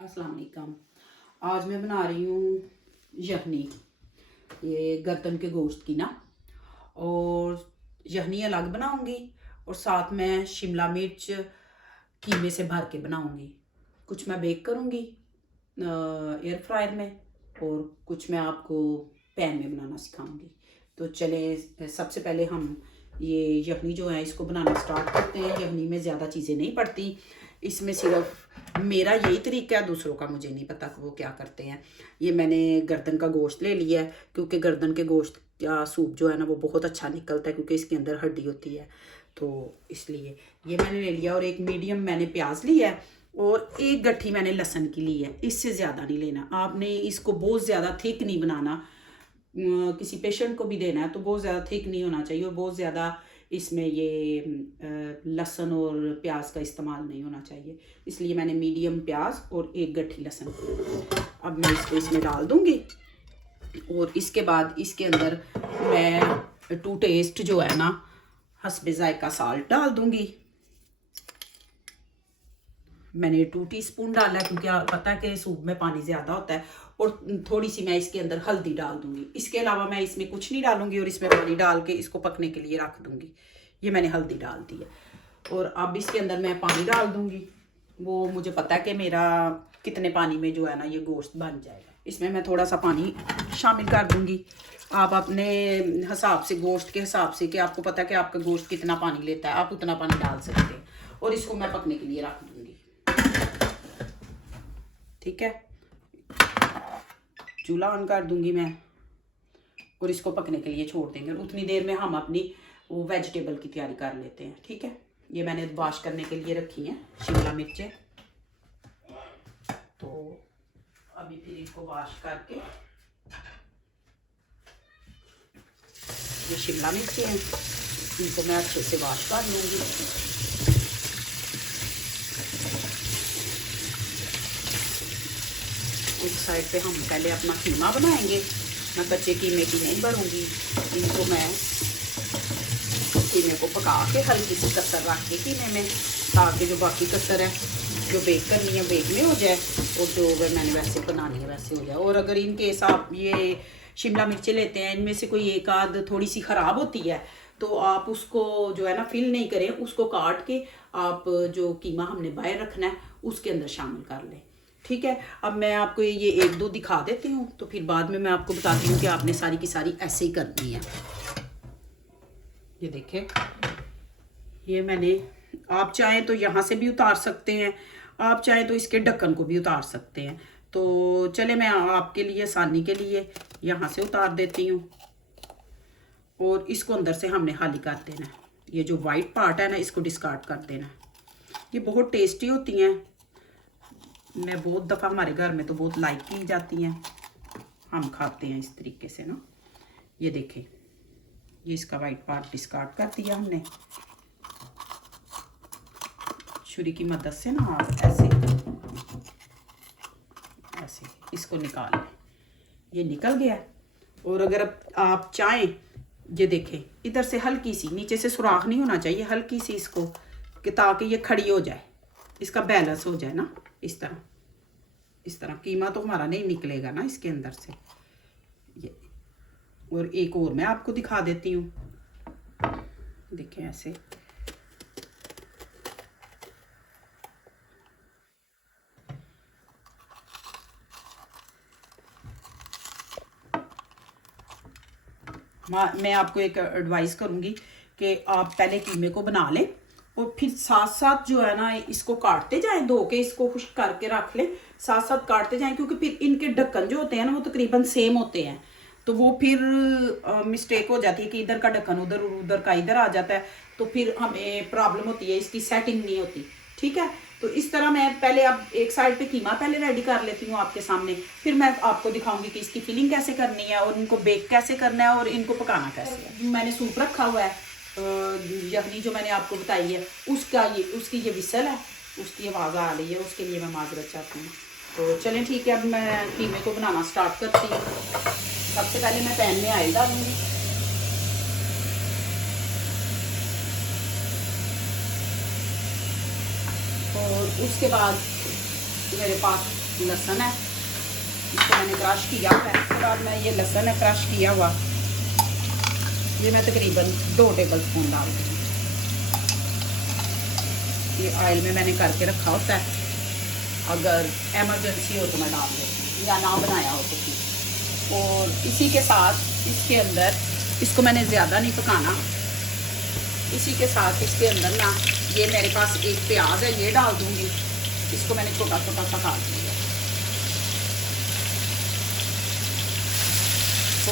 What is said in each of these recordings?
अस्सलाम वालेकुम। आज मैं बना रही हूँ यखनी, ये गर्दन के गोश्त की ना। और यखनी अलग बनाऊंगी और साथ में शिमला मिर्च कीमे से भर के बनाऊंगी। कुछ मैं बेक करूँगी एयर फ्रायर में और कुछ मैं आपको पैन में बनाना सिखाऊंगी। तो चले सबसे पहले हम ये यखनी जो है इसको बनाना स्टार्ट करते हैं। यखनी में ज़्यादा चीज़ें नहीं पड़ती, इसमें सिर्फ मेरा यही तरीका है, दूसरों का मुझे नहीं पता कि वो क्या करते हैं। ये मैंने गर्दन का गोश्त ले लिया है क्योंकि गर्दन के गोश्त का सूप जो है ना वो बहुत अच्छा निकलता है क्योंकि इसके अंदर हड्डी होती है, तो इसलिए ये मैंने ले लिया। और एक मीडियम मैंने प्याज लिया है और एक गट्ठी मैंने लहसुन की ली है। इससे ज़्यादा नहीं लेना आपने, इसको बहुत ज़्यादा थिक नहीं बनाना। किसी पेशेंट को भी देना है तो बहुत ज़्यादा थिक नहीं होना चाहिए और बहुत ज़्यादा इसमें ये लहसुन और प्याज का इस्तेमाल नहीं होना चाहिए, इसलिए मैंने मीडियम प्याज और एक गट्ठी लहसुन। अब मैं इसको इसमें डाल दूंगी और इसके बाद इसके अंदर मैं टू टेस्ट जो है ना हस्बे जायका साल्ट डाल दूंगी। मैंने 2 टीस्पून डाला है क्योंकि पता है कि सूप में पानी ज़्यादा होता है। और थोड़ी सी मैं इसके अंदर हल्दी डाल दूंगी। इसके अलावा मैं इसमें कुछ नहीं डालूंगी और इसमें पानी डाल के इसको पकने के लिए रख दूंगी। ये मैंने हल्दी डाल दी है और अब इसके अंदर मैं पानी डाल दूंगी। वो मुझे पता है कि मेरा कितने पानी में जो है ना ये गोश्त बन जाएगा। इसमें मैं थोड़ा सा पानी शामिल कर दूंगी। आप अपने हिसाब से, गोश्त के हिसाब से कि आपको पता है कि आपका गोश्त कितना पानी लेता है, आप उतना पानी डाल सकते हैं। और इसको मैं पकने के लिए रख दूंगी। ठीक है, चूल्हा ऑन कर दूंगी मैं और इसको पकने के लिए छोड़ देंगे। उतनी देर में हम अपनी वो वेजिटेबल की तैयारी कर लेते हैं। ठीक है, ये मैंने वॉश करने के लिए रखी हैं शिमला मिर्चें, तो अभी फिर इनको वॉश करके, ये शिमला मिर्चें हैं इनको मैं अच्छे से वॉश कर लूँगी। इस साइड पे हम पहले अपना कीमा बनाएंगे। मैं कच्चे कीमे की नहीं भरूंगी, इनको मैं कीमे को पका के हल्की सी कसर रख के कीमे में, ताकि जो बाकी कसर है जो बेक करनी है बेक में हो जाए और जो मैंने वैसे बनानी है वैसे हो जाए। और अगर इनके आप ये शिमला मिर्चें लेते हैं, इनमें से कोई एक आध थोड़ी सी ख़राब होती है तो आप उसको जो है ना फिल नहीं करें, उसको काट के आप जो कीमा हमने बाहर रखना है उसके अंदर शामिल कर लें। ठीक है, अब मैं आपको ये एक दो दिखा देती हूँ, तो फिर बाद में मैं आपको बताती हूँ कि आपने सारी की सारी ऐसे ही करनी है। ये देखें, ये मैंने, आप चाहें तो यहाँ से भी उतार सकते हैं, आप चाहें तो इसके ढक्कन को भी उतार सकते हैं। तो चले मैं आपके लिए आसानी के लिए यहाँ से उतार देती हूँ और इसको अंदर से हमने खाली कर देना है। ये जो वाइट पार्ट है ना इसको डिस्कार्ड कर देना है। ये बहुत टेस्टी होती हैं, मैं बहुत दफ़ा हमारे घर में तो बहुत लाइक की जाती हैं, हम खाते हैं इस तरीके से ना। ये देखें, ये इसका वाइट पार्ट डिस्कार्ड कर दिया हमने। छुरी की मदद से ना आप ऐसे ऐसे इसको निकाल लें। ये निकल गया। और अगर आप चाहें, ये देखें इधर से हल्की सी, नीचे से सुराख नहीं होना चाहिए, हल्की सी इसको कि ताकि ये खड़ी हो जाए, इसका बैलेंस हो जाए ना। इस तरह कीमा तो हमारा नहीं निकलेगा ना इसके अंदर से। ये और एक और मैं आपको दिखा देती हूँ, देखें ऐसे। मैं आपको एक एडवाइस करूँगी कि आप पहले कीमे को बना लें और फिर साथ साथ जो है ना इसको काटते जाएं, धो के इसको खुश्क करके रख लें, साथ साथ काटते जाएं, क्योंकि फिर इनके ढक्कन जो होते हैं ना वो तकरीबन सेम होते हैं, तो वो फिर मिस्टेक हो जाती है कि इधर का ढक्कन उधर, उधर का इधर आ जाता है, तो फिर हमें प्रॉब्लम होती है, इसकी सेटिंग नहीं होती। ठीक है, तो इस तरह मैं पहले अब एक साइड पे कीमा पहले रेडी कर लेती हूँ आपके सामने, फिर मैं आपको दिखाऊंगी कि इसकी फिलिंग कैसे करनी है और इनको बेक कैसे करना है और इनको पकाना कैसे है। मैंने सूप रखा हुआ है, यखनी जो मैंने आपको बताई है उसकी ये विसल है, उसकी आवाज़ आ रही है, उसके लिए मैं माजरत चाहती हूँ। तो चलें ठीक है, अब मैं कीमे को बनाना स्टार्ट करती हूँ। सबसे पहले मैं पैन में ऑयल डालूँगी। और उसके बाद मेरे पास लहसुन है, इसको मैंने क्रश किया हुआ है। उसके बाद मैं ये लहसुन है क्रश किया हुआ, ये मैं तकरीबन 2 टेबल स्पून डाल दूँगी। ये ऑयल में मैंने करके रखा होता है, अगर एमरजेंसी हो तो मैं डाल देती हूँ, या ना बनाया हो तो फिर। और इसी के साथ इसके अंदर, इसको मैंने ज़्यादा नहीं पकाना, इसी के साथ इसके अंदर ना ये मेरे पास एक प्याज है, ये डाल दूँगी। इसको मैंने छोटा छोटा सा काट लिया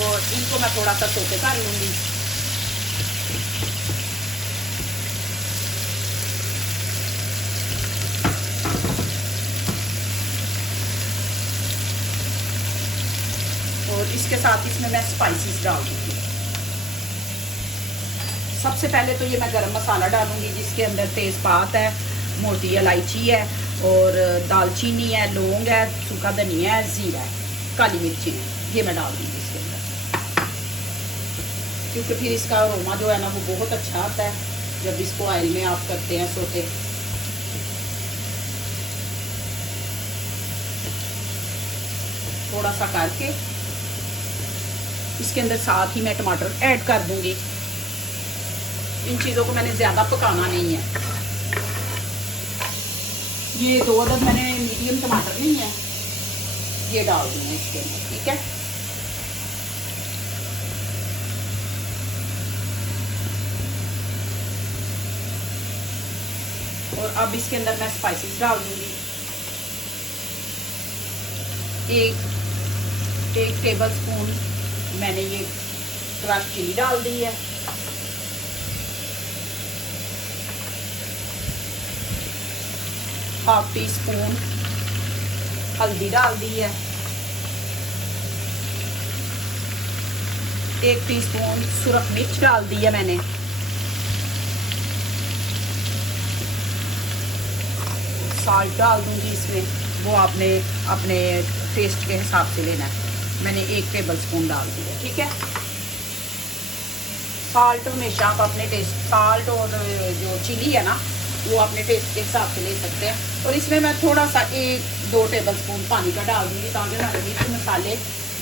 और इनको मैं थोड़ा सा सोते कर लूँगी। और इसके साथ इसमें मैं स्पाइसेस डाल दूँगी। सबसे पहले तो ये मैं गरम मसाला डालूँगी, जिसके अंदर तेज़पात है, मोटी इलायची है और दालचीनी है, लौंग है, सूखा धनिया है, ज़ीरा है, काली मिर्ची है, ये मैं डाल दूँगी इसके अंदर, क्योंकि फिर इसका अरोमा जो है ना वो बहुत अच्छा आता है जब इसको ऑयल में आप करते हैं सोते। थोड़ा सा करके इसके अंदर साथ ही मैं टमाटर ऐड कर दूंगी। इन चीज़ों को मैंने ज़्यादा पकाना नहीं है। ये 2 अदद मैंने मीडियम टमाटर नहीं है, ये डाल दूंगा इसके अंदर, ठीक है। और अब इसके अंदर मैं स्पाइसेस डाल दूंगी। एक टेबल स्पून मैंने ये क्रश चिली डाल दी है, हाफ टी स्पून हल्दी डाल दी है, 1 टीस्पून सुरख मिर्च डाल दी है मैंने, साल्ट डाल दूंगी इसमें, वो आपने अपने टेस्ट के हिसाब से लेना है। मैंने 1 टेबल स्पून डाल दिया, ठीक है। साल्ट हमेशा आप अपने टेस्ट, साल्ट और जो चिली है ना वो अपने टेस्ट के हिसाब से ले सकते हैं। और इसमें मैं थोड़ा सा 1-2 टेबल स्पून पानी का डाल दूँगी, ताकि हमारे मिर्च मसाले,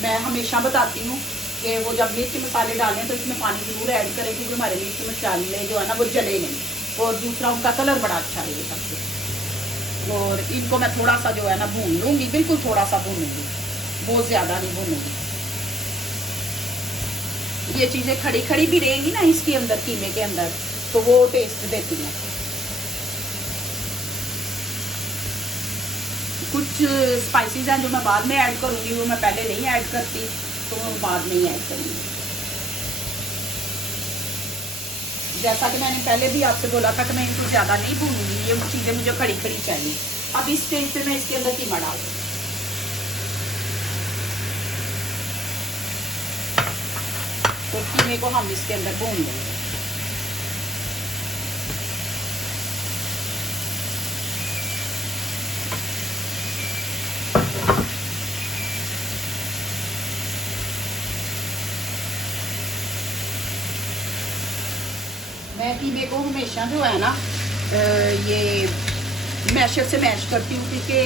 मैं हमेशा बताती हूँ कि वो जब मिर्च मसाले डालें तो इसमें पानी ज़रूर ऐड करें, क्योंकि हमारे मिर्च मसाले जो है ना वो जले नहीं, और दूसरा उनका कलर बड़ा अच्छा रहेगा सबसे। और इनको मैं थोड़ा सा जो है ना भून लूँगी, बिल्कुल थोड़ा सा भूनूँगी, बहुत ज़्यादा नहीं भूनूँगी। ये चीज़ें खड़ी खड़ी भी रहेंगी ना इसके अंदर, कीमे के अंदर, तो वो टेस्ट देती हैं। कुछ स्पाइसेस हैं जो मैं बाद में ऐड करूँगी, वो मैं पहले नहीं ऐड करती, तो मैं बाद में ही ऐड करूँगी। जैसा कि मैंने पहले भी आपसे बोला था कि मैं इनको ज़्यादा नहीं भूनूंगी, ये चीज़ें मुझे खड़ी खड़ी चाहिए। अब इस स्टेज पे मैं इसके अंदर कीमा डाल दूँगी। तो कीमे को हम इसके अंदर भून लेंगे। मैं कीमे को हमेशा जो है ना ये मैशर से मैश करती हूँ, क्योंकि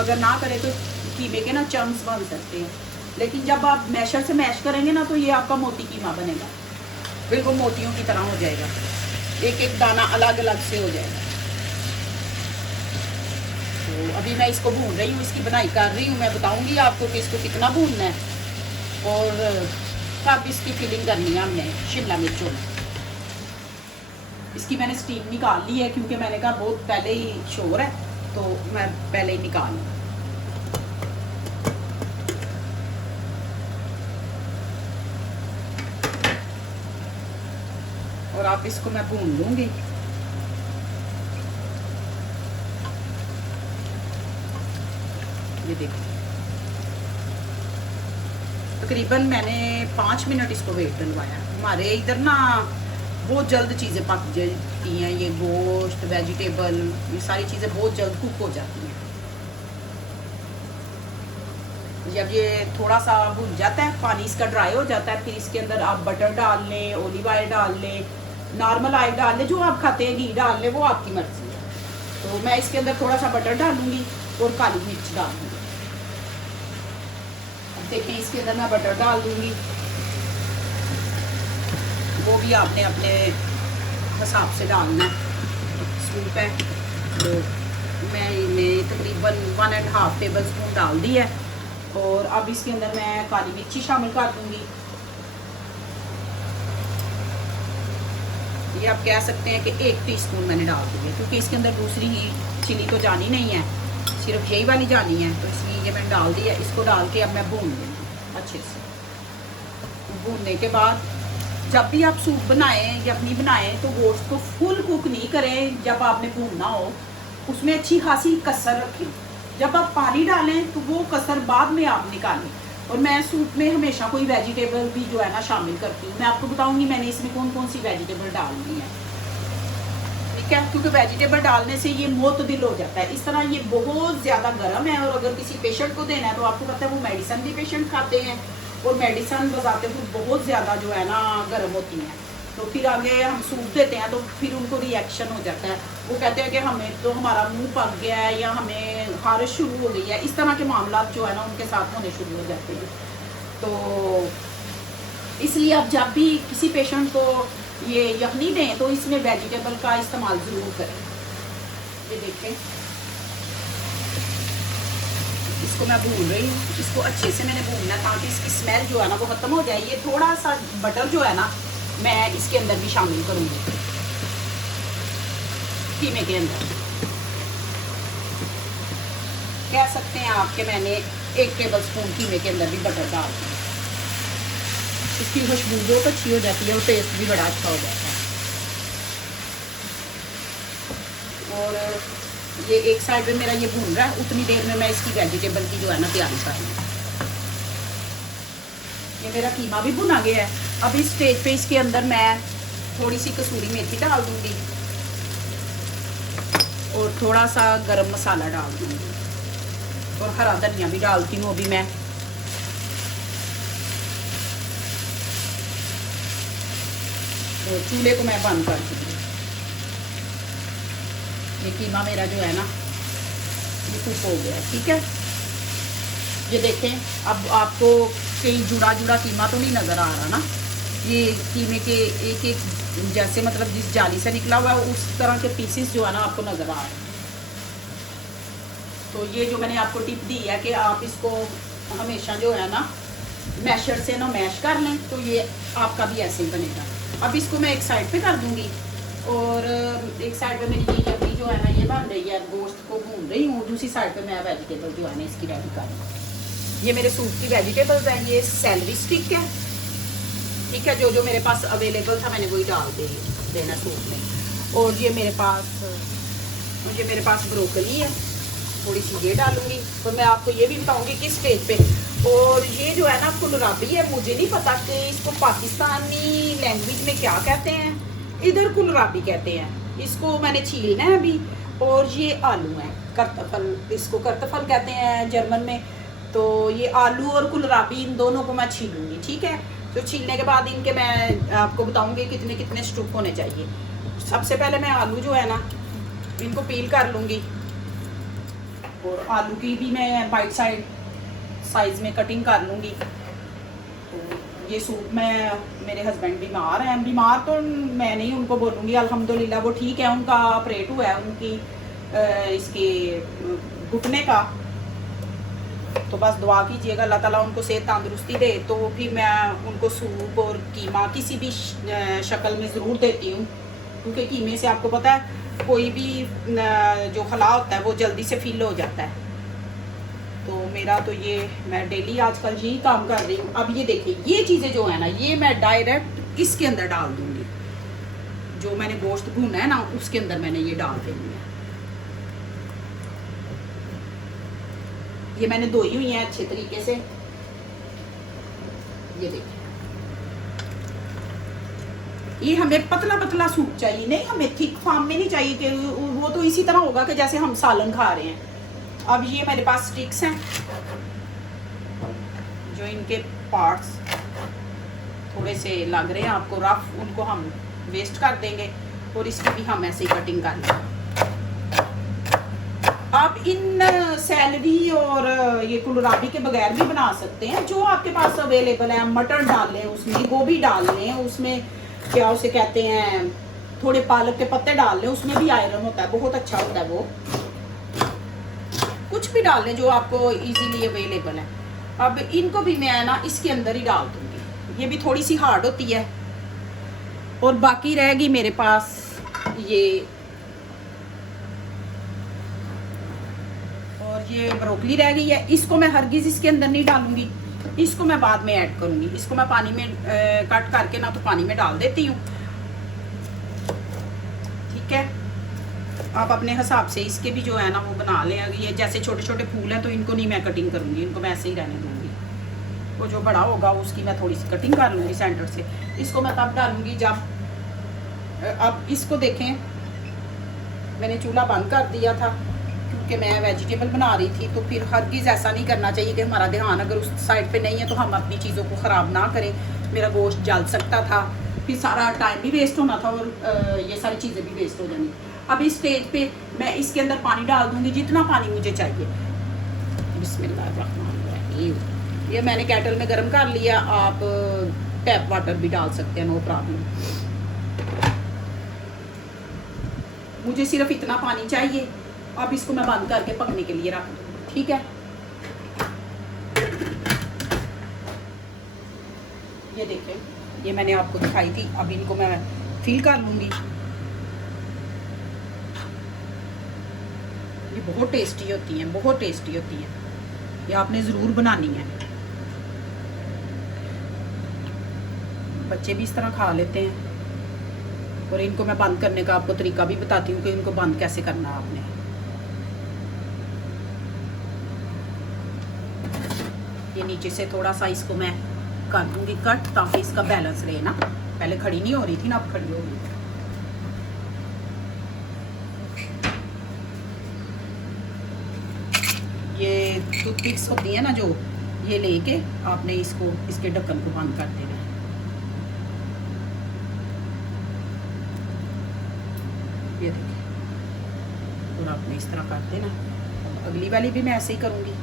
अगर ना करें तो कीमे के ना चम्स बन सकते हैं, लेकिन जब आप मैशर से मैश करेंगे ना तो ये आपका मोती कीमा बनेगा, बिल्कुल मोतियों की तरह हो जाएगा, एक एक दाना अलग अलग से हो जाएगा। तो अभी मैं इसको भून रही हूँ, इसकी बनाई कर रही हूँ। मैं बताऊँगी आपको कि इसको कितना भूनना है और कब इसकी फिलिंग करनी है हमने शिमला मिर्चों में। इसकी मैंने स्टीम निकाल ली है, क्योंकि मैंने कहा बहुत पहले ही शोर है, तो मैं पहले ही निकाल लूँ। और आप इसको मैं भून लूँगी। ये देखिए, तकरीबन मैंने 5 मिनट इसको वेट डलवाया। हमारे इधर ना बहुत जल्द चीज़ें पक जाती हैं, ये गोश्त, वेजिटेबल, ये सारी चीज़ें बहुत जल्द कुक हो जाती हैं। जब ये थोड़ा सा भुन जाता है, पानी इसका ड्राई हो जाता है, फिर इसके अंदर आप बटर डाल लें, ऑलिव ऑयल डाल लें, नॉर्मल ऑयल डाल लें, जो आप खाते हैं, घी डाल लें, वो आपकी मर्ज़ी है। तो मैं इसके अंदर थोड़ा सा बटर डालूँगी और काली मिर्च डालूँगी। देखिए इसके अंदर मैं बटर डाल दूँगी, वो भी आपने अपने हिसाब से डालना है। सूप है तो मैंने तकरीबन 1.5 टेबल स्पून डाल दी है। और अब इसके अंदर मैं काली मिर्ची शामिल कर दूँगी। ये आप कह सकते हैं कि 1 टीस्पून मैंने डाल दी है, क्योंकि इसके अंदर दूसरी चिली तो जानी नहीं है, सिर्फ यही वाली जानी है, तो इसलिए ये मैंने डाल दी है। इसको डाल के अब मैं भून लूँगी अच्छे से। भूनने के बाद जब भी आप सूप बनाएं या अपनी बनाएं तो गोश्त को फुल कुक नहीं करें। जब आपने भूनना हो उसमें अच्छी खासी कसर रखें। जब आप पानी डालें तो वो कसर बाद में आप निकालें। और मैं सूप में हमेशा कोई वेजिटेबल भी जो है ना शामिल करती हूँ। मैं आपको बताऊंगी मैंने इसमें कौन कौन सी वेजिटेबल डालनी है, ठीक है, क्योंकि वेजिटेबल डालने से ये मोतदिल हो जाता है। इस तरह ये बहुत ज़्यादा गर्म है और अगर किसी पेशेंट को देना है तो आपको पता है वो मेडिसिन भी पेशेंट खाते हैं और मेडिसिन बजाते हुए बहुत ज़्यादा जो है ना गर्म होती हैं, तो फिर आगे हम सूप देते हैं तो फिर उनको रिएक्शन हो जाता है। वो कहते हैं कि हमें तो हमारा मुंह पक गया है या हमें खारिश शुरू हो गई है। इस तरह के मामला जो है ना उनके साथ होने शुरू हो जाते हैं। तो इसलिए आप जब भी किसी पेशेंट को ये यखनी दें तो इसमें वेजिटेबल का इस्तेमाल ज़रूर करें। ये देखें, इसको मैं भून रही हूँ, इसको अच्छे से मैंने भूनना है ताकि इसकी स्मेल जो है ना वो ख़त्म हो जाए। ये थोड़ा सा बटर जो है ना मैं इसके अंदर भी शामिल करूँगी, कीमे के अंदर। कह सकते हैं आप कि मैंने 1 टेबल स्पून कीमे के अंदर भी बटर डाल दिया। इसकी खुशबू बहुत अच्छी हो जाती है और टेस्ट भी बड़ा अच्छा हो जाता है। और ये एक साइड पे मेरा ये भून रहा है, उतनी देर में मैं इसकी वेजिटेबल की जो है ना तैयारी कर लूँ। ये मेरा कीमा भी भुना गया है। अब इस स्टेज पे इसके अंदर मैं थोड़ी सी कसूरी मेथी डाल दूंगी और थोड़ा सा गरम मसाला डाल दूंगी और हरा धनिया भी डालती हूँ अभी मैं। तो चूल्हे को मैं बंद कर दूंगी। ये कीमा मेरा जो है ना ये कुक हो गया है, ठीक है। ये देखें, अब आपको कहीं जुड़ा जुड़ा कीमा तो नहीं नज़र आ रहा ना। ये कीमे के एक एक जैसे मतलब जिस जाली से निकला हुआ है उस तरह के पीसेस जो है ना आपको नज़र आ रहे हैं। तो ये जो मैंने आपको टिप दी है कि आप इसको हमेशा जो है ना मैशर से ना मैश कर लें, तो ये आपका भी ऐसे ही बनेगा। अब इसको मैं एक साइड पे कर दूंगी और एक साइड पे मेरी ये यखनी जो है ना ये बन रही है, गोश्त को भून रही हूँ। दूसरी साइड पे मैं वेजिटेबल जो है ना इसकी रेडी कर रही हूँ। ये मेरे सूप की वेजिटेबल्स हैं। ये सैलरी स्टिक है, ठीक है, जो जो मेरे पास अवेलेबल था मैंने वही डाल देना सूप में। और ये मेरे पास ब्रोकली है, थोड़ी सी ये डालूंगी। तो मैं आपको ये भी बताऊंगी किस स्टेज पे। और ये जो है ना कुलराबी है, मुझे नहीं पता कि इसको पाकिस्तानी लैंग्वेज में क्या कहते हैं, इधर कुलराबी कहते हैं। इसको मैंने छीलना है अभी। और ये आलू है, करतफल, इसको करतफल कहते हैं जर्मन में। तो ये आलू और कुलराबी इन दोनों को मैं छीलूंगी, ठीक है। तो छीलने के बाद इनके मैं आपको बताऊंगी कितने कितने स्ट्रिप होने चाहिए। सबसे पहले मैं आलू जो है ना इनको पील कर लूँगी और आलू की भी मैं बाइट साइज में कटिंग कर लूँगी। तो ये सूप में मेरे हस्बैंड बीमार हैं। बीमार तो मैं नहीं उनको बोलूँगी, अल्हम्दुलिल्लाह वो ठीक है। उनका ऑपरेट हुआ है उनकी इसके घुटने का। तो बस दुआ कीजिएगा अल्लाह ताला उनको सेहत तंदुरुस्ती दे। तो फिर मैं उनको सूप और कीमा किसी भी शक्ल में ज़रूर देती हूँ, क्योंकि कीमे से आपको पता है कोई भी जो खला होता है वो जल्दी से फील हो जाता है। तो मेरा तो ये मैं डेली आजकल यही काम कर रही हूँ। अब ये देखिए, ये चीज़ें जो है ना ये मैं डायरेक्ट इसके अंदर डाल दूँगी। जो मैंने गोश्त भूना है ना उसके अंदर मैंने ये डाल देनी है। ये मैंने धोई हुई है अच्छे तरीके से। ये देखिए, ये हमें पतला पतला सूप चाहिए, नहीं हमें थिक फॉर्म में नहीं चाहिए कि वो तो इसी तरह होगा कि जैसे हम सालन खा रहे हैं। अब ये मेरे पास स्टिक्स हैं, जो इनके पार्ट्स थोड़े से लग रहे हैं आपको रफ, उनको हम वेस्ट कर देंगे और इसकी भी हम ऐसे ही कटिंग कर लेंगे। आप इन सैलरी और ये कोलराबी के बगैर भी बना सकते हैं, जो आपके पास अवेलेबल है। मटर डाल लें उसमें, गोभी डाल लें उसमें, क्या उसे कहते हैं, थोड़े पालक के पत्ते डाल लें, उसमें भी आयरन होता है, बहुत अच्छा होता है वो। कुछ भी डाल लें जो आपको इजीली अवेलेबल है। अब इनको भी मैं ना इसके अंदर ही डाल दूंगी। ये भी थोड़ी सी हार्ड होती है। और बाकी रहेगी मेरे पास ये ब्रोकली रह गई है। इसको मैं हरगिज इसके अंदर नहीं डालूंगी, इसको मैं बाद में ऐड करूंगी। इसको मैं पानी में कट करके ना तो पानी में डाल देती हूँ, ठीक है। आप अपने हिसाब से इसके भी जो है ना वो बना ले। ये जैसे छोटे छोटे फूल हैं तो इनको नहीं मैं कटिंग करूंगी, इनको मैं ऐसे ही रहने दूंगी। वो जो बड़ा होगा उसकी मैं थोड़ी सी कटिंग कर लूँगी सेंटर से। इसको मैं तब डालूंगी जब, अब इसको देखें, मैंने चूल्हा बंद कर दिया था क्योंकि मैं वेजिटेबल बना रही थी। तो फिर हरगिज़ ऐसा नहीं करना चाहिए कि हमारा ध्यान अगर उस साइड पे नहीं है तो हम अपनी चीज़ों को ख़राब ना करें। मेरा गोश्त जल सकता था, फिर सारा टाइम भी वेस्ट होना था और ये सारी चीज़ें भी वेस्ट हो जानी। अब इस स्टेज पे मैं इसके अंदर पानी डाल दूँगी, जितना पानी मुझे चाहिए। बिस्मिल्लाहिर्रहमानिर्रहीम। ये मैंने केटल में गर्म कर लिया, आप टैप वाटर भी डाल सकते हैं, नो प्रॉब्लम। मुझे सिर्फ इतना पानी चाहिए। अब इसको मैं बंद करके पकने के लिए रख दूँ, ठीक है। ये देखें, ये मैंने आपको दिखाई थी। अब इनको मैं फिल कर लूँगी। ये बहुत टेस्टी होती हैं, बहुत टेस्टी होती हैं। ये आपने ज़रूर बनानी है। बच्चे भी इस तरह खा लेते हैं। और इनको मैं बंद करने का आपको तरीका भी बताती हूँ कि इनको बंद कैसे करना है आपने। ये नीचे से थोड़ा सा इसको मैं कर दूंगी कट, ताकि इसका बैलेंस रहे ना। पहले खड़ी नहीं हो रही थी ना, अब खड़ी हो रही। ये टूथपिक्स होती है ना जो, ये लेके आपने इसको, इसके ढक्कन को बंद कर देना है। ये देखिए, और आपने इस तरह कर देना। अगली वाली भी मैं ऐसे ही करूँगी।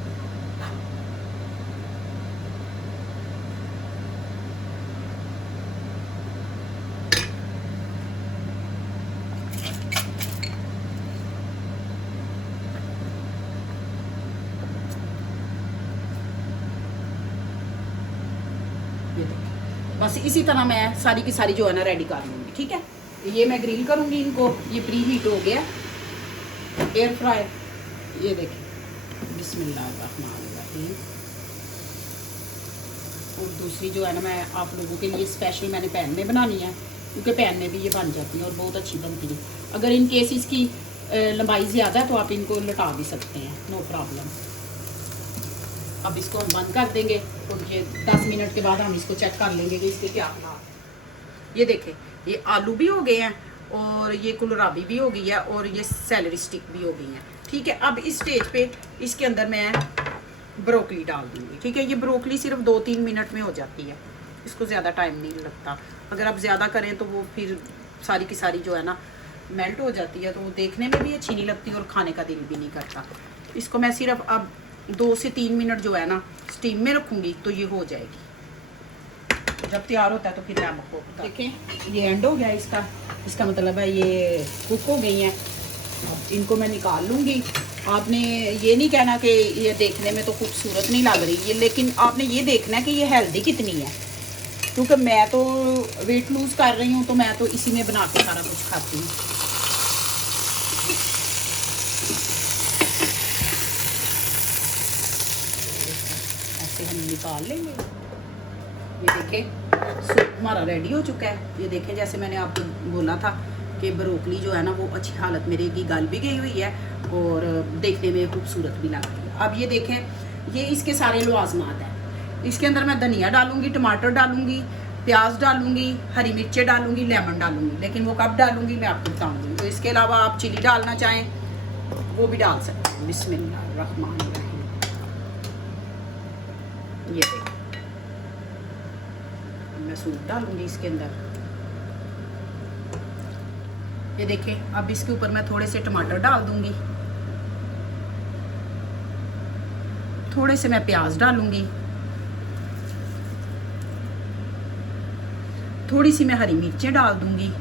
ये देखिए, बस इसी तरह मैं सारी की सारी जो है ना रेडी कर लूँगी, ठीक है। ये मैं ग्रिल करूँगी इनको। ये प्री हीट हो गया एयर फ्रायर। ये देखिए, बिस्मिल्लाहिर्रहमानिर्रहीम। और दूसरी जो है ना, मैं आप लोगों के लिए स्पेशल मैंने पैन में बनानी है, क्योंकि पैन में भी ये बन जाती है और बहुत अच्छी बनती है। अगर इन केस इसकी लंबाई ज़्यादा है तो आप इनको लटा भी सकते हैं, नो प्रॉब्लम। अब इसको हम बंद कर देंगे और ये 10 मिनट के बाद हम इसको चेक कर लेंगे कि इसके क्या हालात। ये देखें, ये आलू भी हो गए हैं और ये कोलराबी भी हो गई है और ये सैलरी स्टिक भी हो गई है, ठीक है। अब इस स्टेज पे इसके अंदर मैं ब्रोकली डाल दूँगी, ठीक है। ये ब्रोकली सिर्फ 2-3 मिनट में हो जाती है, इसको ज़्यादा टाइम नहीं लगता। अगर आप ज़्यादा करें तो वो फिर सारी की सारी जो है ना मेल्ट हो जाती है, तो वो देखने में भी अच्छी नहीं लगती और खाने का दिल भी नहीं करता। इसको मैं सिर्फ अब 2 से 3 मिनट जो है ना स्टीम में रखूँगी तो ये हो जाएगी। जब तैयार होता है तो फिर मैं आपको देखें। ये एंड हो गया इसका मतलब है ये कुक हो गई हैं। इनको मैं निकाल लूँगी। आपने ये नहीं कहना कि ये देखने में तो खूबसूरत नहीं लग रही ये, लेकिन आपने ये देखना है कि ये हेल्दी कितनी है। क्योंकि मैं तो वेट लूज़ कर रही हूँ, तो मैं तो इसी में बना के सारा कुछ खाती हूँ। ऐसे हम निकाल लेंगे। ये देखें, सूप हमारा रेडी हो चुका है। ये देखें, जैसे मैंने आपको बोला था कि ब्रोकली जो है ना वो अच्छी हालत में रहेगी, गल भी गई हुई है और देखने में खूबसूरत भी लग रही है। अब ये देखें, ये इसके सारे लवाजमात हैं। इसके अंदर मैं धनिया डालूंगी, टमाटर डालूंगी, प्याज डालूंगी, हरी मिर्चें डालूंगी, लेमन डालूंगी। लेकिन वो कब डालूंगी मैं आपको बताऊंगी। तो इसके अलावा आप चिली डालना चाहें वो भी डाल सकते हैं। बिस्मिल्लाहिर्रहमानिर्रहीम। ये देखें, मैं सूप डालूंगी इसके अंदर। ये देखें, अब इसके ऊपर मैं थोड़े से टमाटर डाल दूंगी। थोड़े से मैं प्याज डालूंगी, थोड़ी सी मैं हरी मिर्चें डाल दूंगी।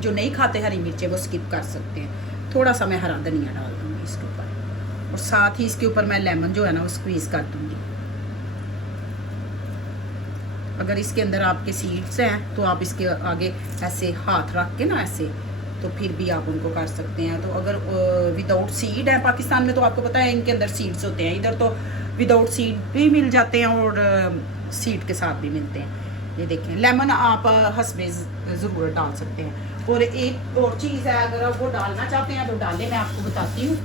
जो नहीं खाते हरी मिर्चें वो स्किप कर सकते हैं। थोड़ा सा मैं हरा धनिया डाल दूंगी इसके ऊपर, और साथ ही इसके ऊपर मैं लेमन जो है ना वो स्क्वीज कर दूंगी। अगर इसके अंदर आपके सीड्स हैं तो आप इसके आगे ऐसे हाथ रख के ना ऐसे, तो फिर भी आप उनको कर सकते हैं। तो अगर विदाउट सीड है, पाकिस्तान में तो आपको पता है इनके अंदर सीड्स होते हैं, इधर तो विदाउट सीड भी मिल जाते हैं और सीड के साथ भी मिलते हैं। ये देखें, लेमन आप हस्बे ज़रूर डाल सकते हैं। और एक और चीज़ है, अगर आप वो डालना चाहते हैं तो डालें, मैं आपको बताती हूँ।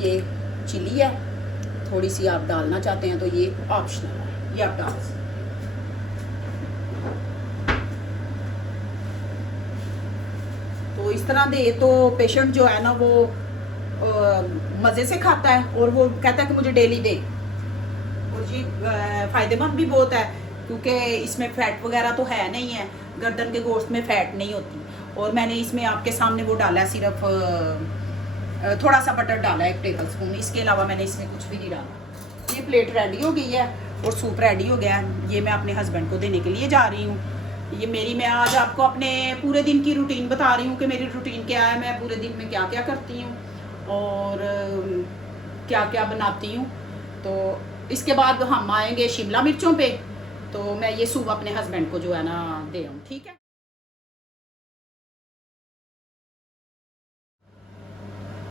ये चिली है, थोड़ी सी आप डालना चाहते हैं तो ये ऑप्शनल है, ये आप डाल सकते हैं। तो इस तरह दे तो पेशेंट जो है ना वो मज़े से खाता है और वो कहता है कि मुझे डेली दे। और ये फ़ायदेमंद भी बहुत है, क्योंकि इसमें फ़ैट वगैरह तो है नहीं है, गर्दन के गोश्त में फ़ैट नहीं होती। और मैंने इसमें आपके सामने वो डाला है, सिर्फ थोड़ा सा बटर डाला है 1 टेबल स्पून, इसके अलावा मैंने इसमें कुछ भी नहीं डाला। ये प्लेट रेडी हो गई है और सूप रेडी हो गया है। ये मैं अपने हस्बैंड को देने के लिए जा रही हूँ। ये मैं आज आपको अपने पूरे दिन की रूटीन बता रही हूँ कि मेरी रूटीन क्या है, मैं पूरे दिन में क्या क्या करती हूँ और क्या क्या बनाती हूँ। तो इसके बाद हम आएंगे शिमला मिर्चों पे, तो मैं ये सूप अपने हस्बैंड को जो है ना दे आऊँ, ठीक है।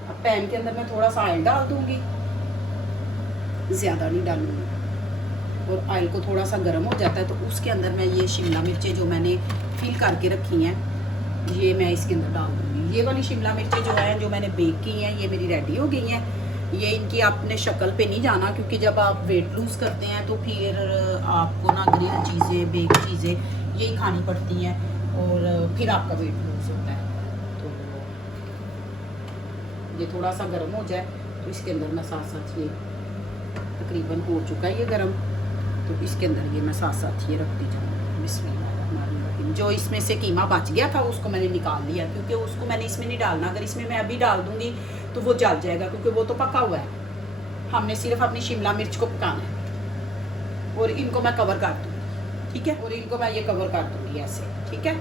अब पैन के अंदर मैं थोड़ा सा ऑयल डाल दूँगी, ज़्यादा नहीं डालूँगी। और ऑयल को थोड़ा सा गर्म हो जाता है तो उसके अंदर मैं ये शिमला मिर्चें जो मैंने फिल करके रखी हैं, ये मैं इसके अंदर डाल दूँगी। ये वाली शिमला मिर्चें जो है, जो मैंने बेक की हैं, ये मेरी रेडी हो गई हैं। ये इनकी आपने शक्ल पे नहीं जाना, क्योंकि जब आप वेट लूज़ करते हैं तो फिर आपको ना ग्रिल चीज़ें, बेक चीज़ें यही खानी पड़ती हैं और फिर आपका वेट लूज़ होता है। तो ये थोड़ा सा गर्म हो जाए तो इसके अंदर मैं साथ साथ, ये तकरीबन हो चुका है ये गर्म, तो इसके अंदर ये मैं साथ साथ ये रखती जाऊँगी। बिस्मिल्लाह। जो इसमें से कीमा बच गया था उसको मैंने निकाल लिया, क्योंकि उसको मैंने इसमें नहीं डालना। अगर इसमें मैं अभी डाल दूँगी तो वो जल जाएगा, क्योंकि वो तो पका हुआ है। हमने सिर्फ अपनी शिमला मिर्च को पकाना है। और इनको मैं कवर कर दूँगी, ठीक है। और इनको मैं ये कवर कर दूँगी ऐसे, ठीक है,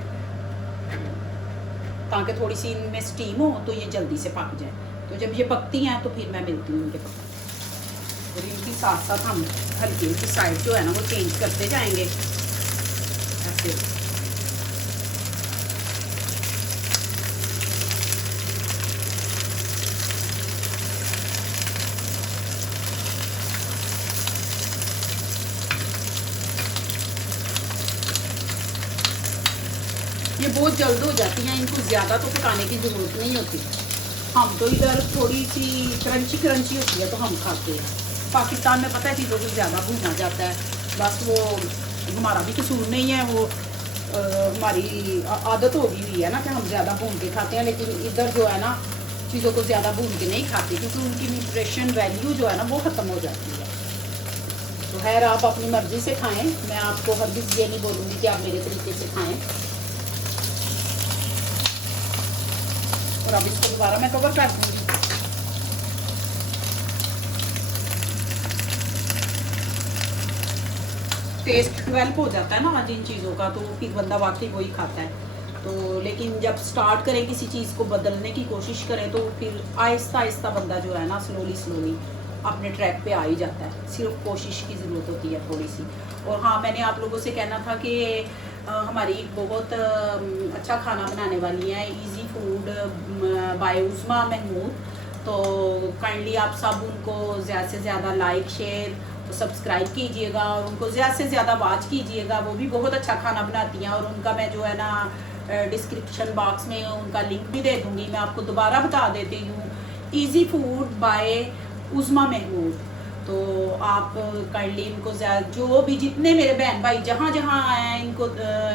ताकि थोड़ी सी इनमें स्टीम हो तो ये जल्दी से पक जाए। तो जब ये पकती हैं तो फिर मैं मिलती हूँ इनके पकने। और इनकी साथ साथ हम हल्की हल्की साइड जो है ना वो चेंज करते जाएंगे ऐसे। ये बहुत जल्द हो जाती हैं, इनको ज़्यादा तो पकाने की ज़रूरत नहीं होती। हम तो इधर थोड़ी सी क्रंची क्रंची होती है तो हम खाते हैं। पाकिस्तान में पता है चीज़ों को ज़्यादा भूना जाता है, बस वो हमारा भी कसूर नहीं है, वो हमारी आदत हो गई हुई है ना कि हम ज़्यादा भून के खाते हैं। लेकिन इधर जो है ना चीज़ों को ज़्यादा भून के नहीं खाते, क्योंकि उनकी न्यूट्रिशन वैल्यू जो है ना वो ख़त्म हो जाती है। तो खैर आप अपनी मर्ज़ी से खाएँ, मैं आपको हरगिज़ ये नहीं बोलूँगी कि आप मेरे तरीके से खाएँ। और अब इसको दोबारा मैं कवर कर दूँगी। टेस्ट डेवलप हो जाता है ना आज इन चीज़ों का, तो फिर बंदा वाकई वही खाता है। तो लेकिन जब स्टार्ट करें किसी चीज़ को बदलने की कोशिश करें तो फिर आहिस्ता आहिस्ता बंदा जो है ना स्लोली अपने ट्रैक पे आ ही जाता है। सिर्फ कोशिश की ज़रूरत होती है थोड़ी सी। और हाँ, मैंने आप लोगों से कहना था कि हमारी बहुत अच्छा खाना बनाने वाली है, इजी फूड बाय उस्मा महमूद। तो काइंडली आप सब उनको ज़्यादा से ज़्यादा लाइक शेयर सब्सक्राइब कीजिएगा और उनको ज़्यादा से ज़्यादा वॉच कीजिएगा। वो भी बहुत अच्छा खाना बनाती हैं और उनका मैं जो है ना डिस्क्रिप्शन बॉक्स में उनका लिंक भी दे दूँगी। मैं आपको दोबारा बता देती हूँ, इजी फूड बाय उस्मा महमूद। तो आप काइंडली इनको जो भी जितने मेरे बहन भाई जहाँ जहाँ आए इनको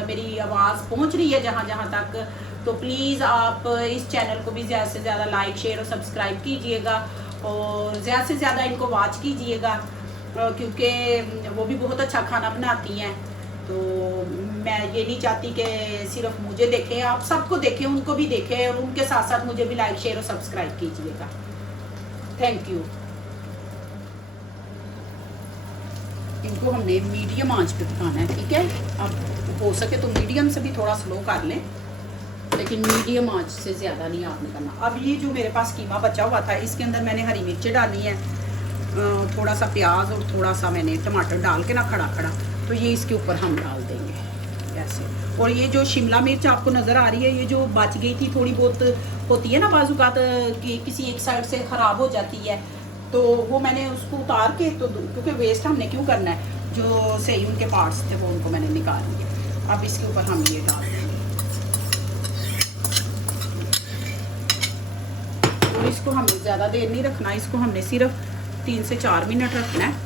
मेरी आवाज़ पहुँच रही है जहाँ जहाँ तक, तो प्लीज़ आप इस चैनल को भी ज़्यादा से ज़्यादा लाइक शेयर और सब्सक्राइब कीजिएगा और ज़्यादा से ज़्यादा इनको वॉच कीजिएगा। क्योंकि वो भी बहुत अच्छा खाना बनाती हैं। तो मैं ये नहीं चाहती कि सिर्फ मुझे देखें, आप सबको देखें, उनको भी देखें और उनके साथ साथ मुझे भी लाइक शेयर और सब्सक्राइब कीजिएगा। Thank you. इनको हमने मीडियम आंच पे पकाना है, ठीक है। अब हो सके तो मीडियम से भी थोड़ा स्लो कर लें, लेकिन मीडियम आंच से ज़्यादा नहीं आपने करना। अब ये जो मेरे पास कीमा बचा हुआ था, इसके अंदर मैंने हरी मिर्चें डाली हैं, थोड़ा सा प्याज और थोड़ा सा मैंने टमाटर डाल के ना खड़ा खड़ा, तो ये इसके ऊपर हम डाल देंगे ऐसे। और ये जो शिमला मिर्च आपको नज़र आ रही है, ये जो बच गई थी, थोड़ी बहुत होती है ना बाजुकात कि किसी एक साइड से ख़राब हो जाती है, तो वो मैंने उसको उतार के, तो क्योंकि वेस्ट हमने क्यों करना है, जो सही उनके पार्ट्स थे वो उनको मैंने निकाल दिए। अब इसके ऊपर हम ये डाल देंगे और इसको हमें ज़्यादा देर नहीं रखना, इसको हमने सिर्फ 3 से 4 मिनट रखना है।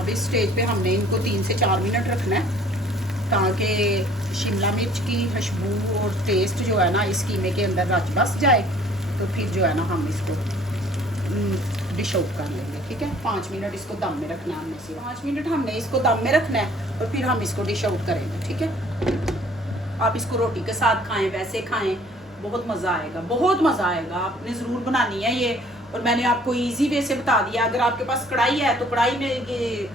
अब इस स्टेज पे हमने इनको 3 से 4 मिनट रखना है, ताकि शिमला मिर्च की खुशबू और टेस्ट जो है ना इस कीमे के अंदर रच बस जाए। तो फिर जो है ना हम इसको डिश आउट कर लेंगे, ठीक है। 5 मिनट इसको दम में रखना है हमने, सिर्फ 5 मिनट हमने इसको दम में रखना है और फिर हम इसको डिश आउट करेंगे, ठीक है। आप इसको रोटी के साथ खाएं, वैसे खाएं, बहुत मज़ा आएगा, बहुत मज़ा आएगा। आपने ज़रूर बनानी है ये, और मैंने आपको इजी वे से बता दिया। अगर आपके पास कढ़ाई है तो कढ़ाई में ये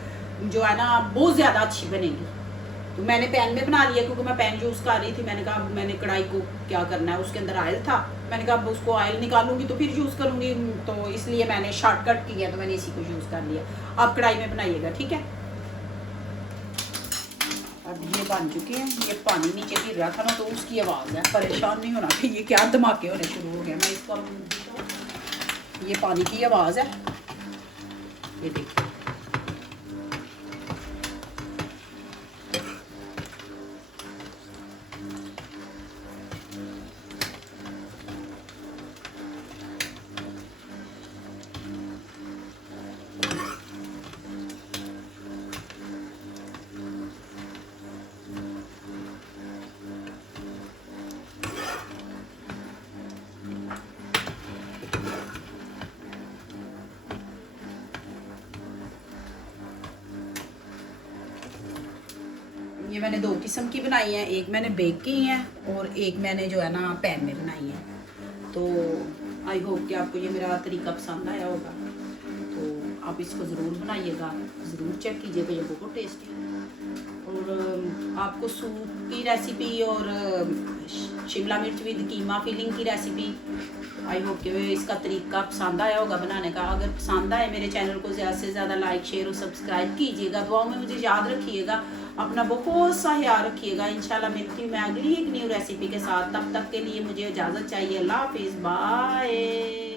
जो है ना बहुत ज़्यादा अच्छी बनेगी। तो मैंने पैन में बना लिया क्योंकि मैं पैन यूज़ कर रही थी। मैंने कहा मैंने कढ़ाई को क्या करना है, उसके अंदर ऑयल था, मैंने कहा अब उसको ऑयल निकालूंगी तो फिर यूज़ करूँगी, तो इसलिए मैंने शॉर्टकट किया, तो मैंने इसी को यूज़ कर लिया। आप कढ़ाई में बनाइएगा, ठीक है। अब ये बन चुके हैं, ये पानी नीचे गिर रहा था ना तो उसकी आवाज़ है, परेशान नहीं होना कि ये क्या धमाके होने शुरू हो गए। मैं इसको, ये पानी की आवाज़ है, ये देखिए। ये मैंने 2 किस्म की बनाई है, एक मैंने बेक की है और एक मैंने जो है ना पैन में बनाई है। तो आई होप कि आपको ये मेरा तरीका पसंद आया होगा। तो आप इसको ज़रूर बनाइएगा, ज़रूर चेक कीजिएगा, ये बहुत टेस्टी है। और आपको सूप की रेसिपी और शिमला मिर्च विद कीमा फिलिंग की रेसिपी, आई होप कि इसका तरीका पसंद आया होगा बनाने का। अगर पसंद आए मेरे चैनल को ज़्यादा से ज़्यादा लाइक शेयर और सब्सक्राइब कीजिएगा। दुआओं में मुझे याद रखिएगा, अपना बहुत सा ख्याल रखिएगा। इंशाल्लाह मिलती हूँ मैं अगली एक न्यू रेसिपी के साथ। तब तक के लिए मुझे इजाज़त चाहिए। अल्लाह हाफिज़, बाय।